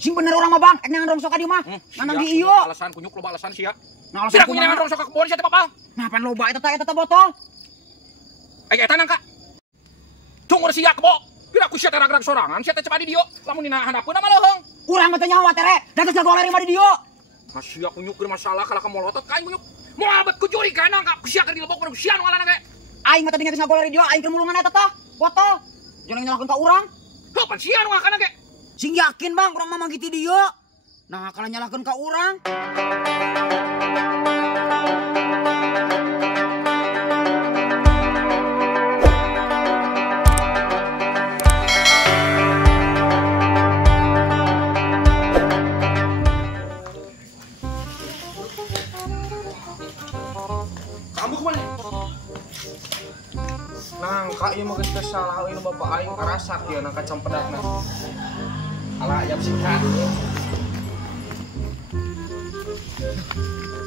Sing bener orang mah bang, nyangan rongsok di mah. Nanang di iyo. Alasan kunyuk loba alasan sia. Nah alasan kunyuk nyangan rongsok ka kebon sia teh papal. Ngapain loba eta botol? Eta nangka. Tunggu sia kebo. Pira ku sia teh ragrag sorangan, sia teh cepat di dieu. Lamun dina handapeun mah leuheung. Urang mah teh nyawa tere, dages gagoler mah di dieu. Sia kunyuk keur masalah kalau kamolotot kain kunyuk. Moal bet ku juri kana nangka ku sia keur dilebok ku sia nu ngaranna ge. Aing mah teh dages gagoler di dieu, aing keur mulungan eta teh. Botol. Jangan nyalakeun ka urang. Heuh pan sia nu ngakana ge. Sing yakin bang, urang mah manggiti dieu. Nah kalau nyalakeun ka urang. Kamu kemana? Nangka ieu mah geus salah ieu bapak aing karasak ieu nangka campedakna. Alah ayam sikat.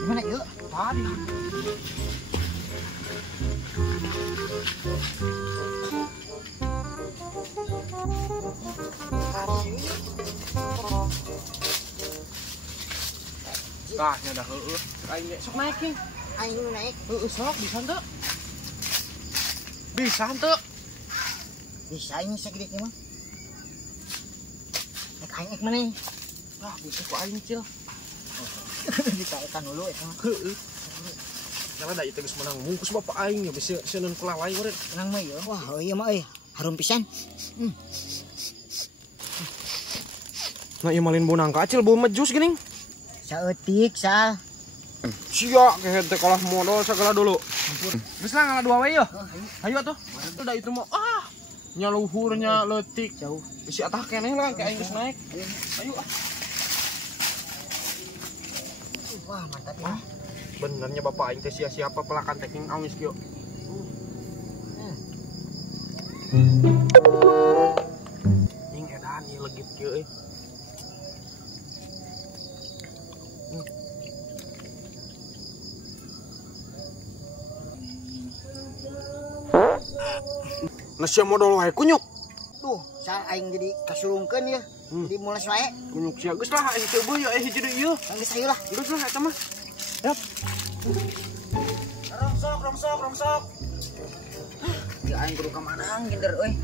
Gimana ieu? Tadi. Tah nya dah heueuh. Aing ge sok naik nih. Aing naik. Heueuh sok bisa henteu? Bisa henteu? Bisa ini segede kieu mah. Aing mana? Ah, bisa ku aing cil. Ditaekan dulu eta mah. Heueuh. Karena da ieu geus menang mungkus bapak aing ya bisa seuneun kula lain meureun. Menang mah ieu. Wah, ieu mah harum pisan. Nah, ieu malin bonang ka acil bau mejus geuning. Saeutik sal. Sia kehe teh kalah modal sagala dulu. Geus lah ngalah dua we yeuh. Hayu atuh. Da itu mah nyaluhurnya leutik Jauh. bisi atah keneh lah kayak aing geus naik. Ayo ah. Wah, mantap ya. Benernya bapak aing teh sia-siapa pelakan taking awis kieu. Ing edan ieu legit kieu euy. Nasi modal wae kunyuk. Tuh, sal aing jadi kasulungkeun ya. Jadi mules wae. Kunyuk sia geus lah aing teh beuh ya hiji deui ieu. Geus ayo lah. Geus lah eta mah. Yap. Rongsok. Ya aing kudu ka manang ginder euy.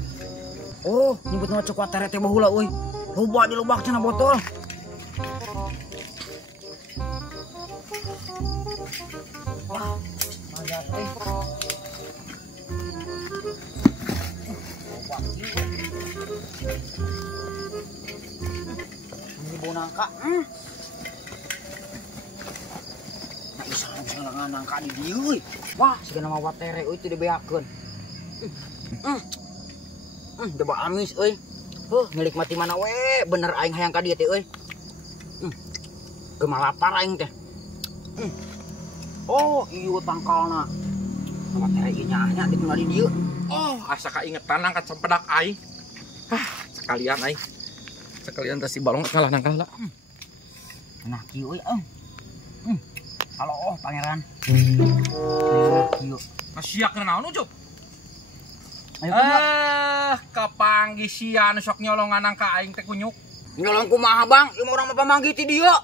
Oh, nyebut nama coklat teret teh baheula euy. Loba di lobak cenah botol. Wah, mantap euy. Ini bau nangka. Nah, bisa nangka di dieu euy. Wah, sigana mah watere euy teu dibeakeun. Coba amis euy. Milik mati mana we, bener aing hayang ka dieu teh euy. Gemalapar aing teh. Oh, ieu tangkalna. Watere ieu nya ditinggal di dieu. Oh, asa kaingetan angkat cempedak aing. Sekalian aing. Sekalian teh si balong ngalah nangkah lah. Nah, kieu euy, halo, pangeran. Kieu. Sia keur naon ucup? Ayo kapanggisian sok nyolongan angka aing teh kunyuk. nyolong kumaha bang? Ieu urang mah pamanggih ti dieu.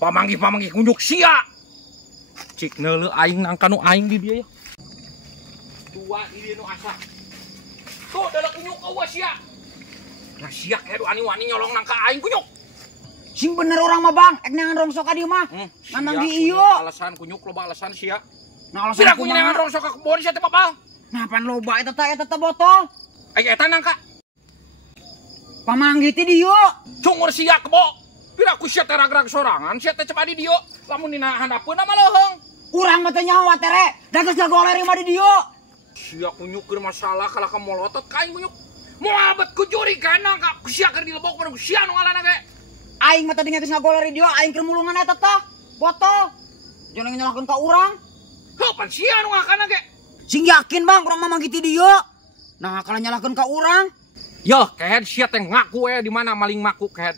Pamanggih kunyuk sia. Cik neuleuh aing angka nu aing di dieu ya. Tua di dieu nu asa. Tuh dalam kunyuk eueuh sia. Nah sia kayak wani-wani nyolong nangka aing kunyuk. Sing bener orang mah bang, nyangan rongsok ka dieu mah. Nganang di ieu. Alasan kunyuk loba alasan sia. Nah alasan Pira kunyuk nyangan rongsok ka kebon sia teh papal. Nah pan loba eta teh botol. Eta nangka. Pamanggih ti dieu. Cungur sia kebo. Pira ku sia teh ragrag sorangan, sia teh cepat di dieu. Lamun dina handapeun mah leuheung. Urang mah teh nyawa tere, dages gagoler mah di dieu. Sia kunyuk keur masalah kalau kamolotot kain kunyuk. Moal bet ku juri kana ka sia keur dilebok ku sia nu ngaranna ge. Aing mah tadi geus ngagoler di dieu, aing keur mulungan eta teh. Botol. Jangan nyalakeun ka urang. Heuh pan sia nu ngakana ge. Sing yakin bang, urang mah manggih ti dieu. Nah kalau nyalakeun ka urang. Yo, kehead sia teh ngaku di mana maling maku kehead.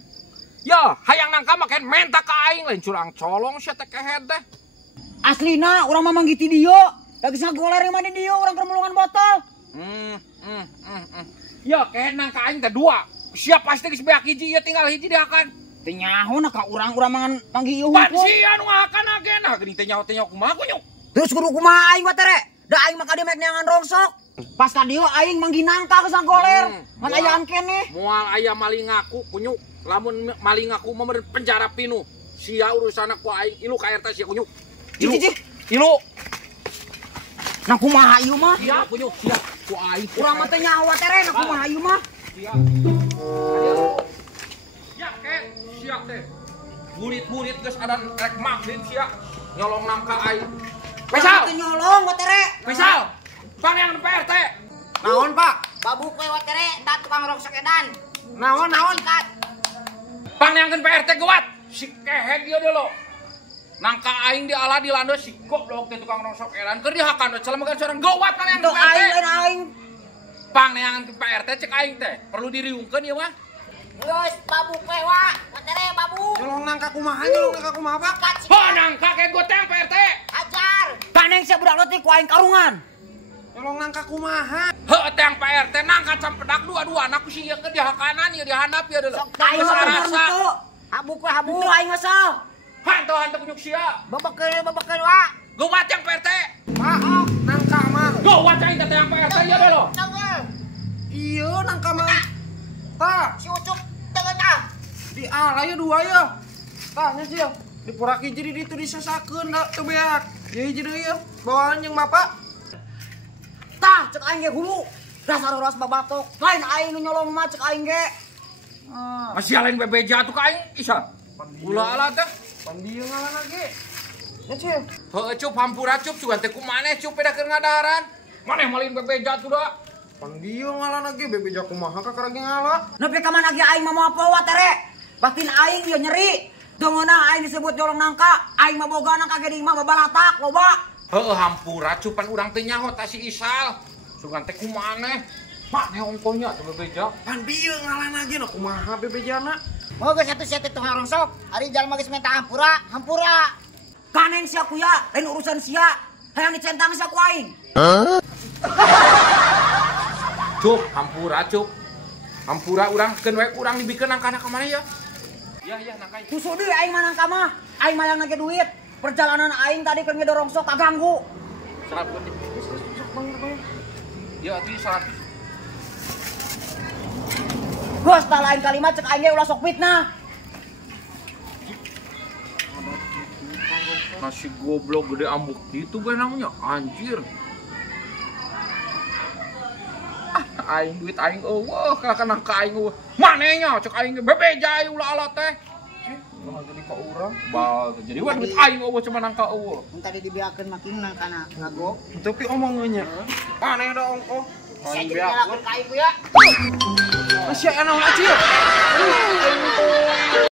Yo, hayang nangka mah kehead menta ka aing lain curang colong sia teh kehead teh. Aslina urang mah manggih ti dieu. Da geus ngagoler mah di dieu, urang keur mulungan botol. Yo, kehead nangka aing teh dua. siap pasti geus beak hiji ieu tinggal hiji diakan. Teu nyaho na ka urang-urang mangan panggih ieu. Pan sia nu ngakan agena geuning teh nyaho kumaha kunyuk. Terus kudu kumaha aing mah tere? Da aing mah kade mek neangan rongsok. Pas ka dieu aing manggi nangka ke sagoler. Ngan ayaan keneh. Moal aya maling ngaku kunyuk. Lamun maling ngaku mah meureun penjara pinuh. Sia urusanna ku aing ilu ka RT sia kunyuk. Ilu. Nah kumaha ieu mah? Sia kunyuk sia ku aing. Urang mah teh nyaho tere nah kumaha ieu mah? Sia. Siap ke? Siap teh. Burit-burit geus ada rek maghrib sia. Nyolong nangka aing. Pesal. Teu nyolong wa tere. Pesal. Pangean PRT. Naon, Pak? Babuk we wa tere da tukang rongsok edan. Naon? Pangean PRT gawat. Si kehe dia dulu. Nangka aing di ala di lando si goblok teh tukang rongsok edan keur dihakan celemakeun seorang gawat pangean Teu PRT. aing lain aing. Pangean PRT cek aing teh perlu diriungkeun ieu mah. Geus babuk we wa tere babuk. Nyolong nangka kumaha, Pak? Ho nangka ke goteng PRT. Ajar. Paneng sia budak leutik ku aing karungan. Nyolong nangka kumaha? Heuh teh yang PRT nangka campedak dua-dua anak ku sieu keur dihakanan ieu dihandap ieu deuleu. Aing mah Rasa. henteu. Habuk we habuk. Teu aing asal. Hantu kunyuk sia. Babakeun wa. Gawat yang PRT. Maaf, nangka mah. Gawat aing teh yang PRT ieu deuleu. Iya, nangka mah. Tah, Si ucuk teu tah. di alaya dua ya. Tah, nya sia. Dipuraki jadi ditu disasakeun da teu beak. Ya hiji deui ya. Bawaan jeung Bapak. Tah cek aing ge hulu. Dasar uras babatok. Lain aing nu nyolong mah cek aing ge. Masih lain bebeja tuh ka aing isa. Ulah ala teh. Pan dieu ngaranna ge. Ya cia. Heuh cup hampura cup sugan teh kumaneh cup beda keur ngadaran. Maneh malin bebeja tuh da. Pan dieu ngaranna ge bebeja kumaha ka karagi ngala. Nepi ka mana ge aing mah moal powa tere. Batin aing ieu nyeri. Dongeuna aing disebut nyolong nangka. Aing mah boga nangka ge di imah babalatak loba. Heuh hampura cupan urang teh nyaho ta si Isal. Sugan teh kumaneh. Maneh ongkonya teh bebeja. Pan dieu ngaranna ge na kumaha bebejana. Moga satu-satu tukang rongsok. Ari jalma geus minta hampura. Kaneng sia ku ya, lain urusan sia. Hayang dicentang sia ku aing. Cup hampura cup. Hampura urang keun we urang dibikeun nangkana ka maneh ya. Ya nangka. Tusuk deui aing mah nangka mah. Aing mah yang nage duit. Perjalanan aing tadi keur ngedor rongsok kaganggu. Salat gede. Ya atuh 100. Bos, tak lain kalimat cek aing ge ulah sok fitnah. Nasi goblok gede ambuk gitu gue namanya anjir. Aing duit aing eueuh ka nangka aing eueuh. Manehnya cek aing bebeja ulah ala teh. Kumaha jadi ka urang? Bal jadi we duit aing eueuh cuma nangka eueuh. Mun tadi dibiakeun makin nangkana ngago. Tapi omongannya. Maneh da ongko. Saya jadi nyalakeun ka aing ku ya. Masih enak aja.